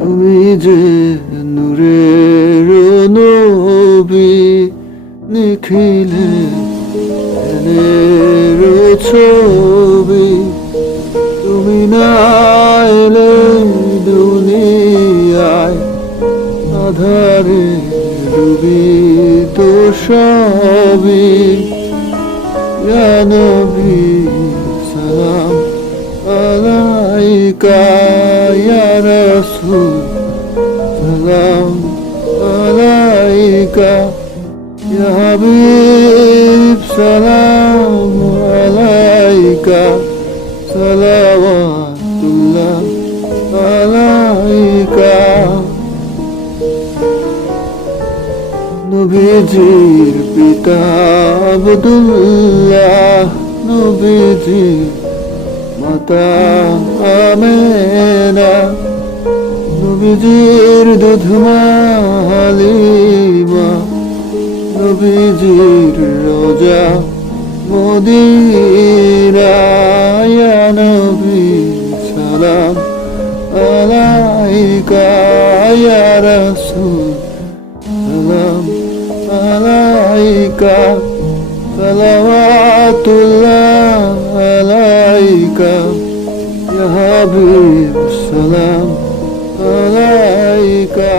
তুমি যে নূরের নবী, নিখিলে জ্ঞানের ছবি। তুমি না এলে দুনিয়ায় আধারে ডুবি তো সবই। ইয়া নবী সালাম আলাইকা, ইয়া রাসূল সালাম আলাইকা, ইয়া হাবিব সালাম আলাইকা, সালাওয়াতুল্লাহ আলাইকা। নবীজির পিতা আব্দুল্লাহ, নবীজির মাতা আমেনা, নবীজির দুধমা হালিমা, নবীজির রোজা মদিনা। ইয়া নবী সালাম আলাইকা, ইয়া রাসূল সালাম আলাইকা, সালাওয়াতুল্লাহ আলাইকা, ইয়া হাবিব সালাম আলাইকা।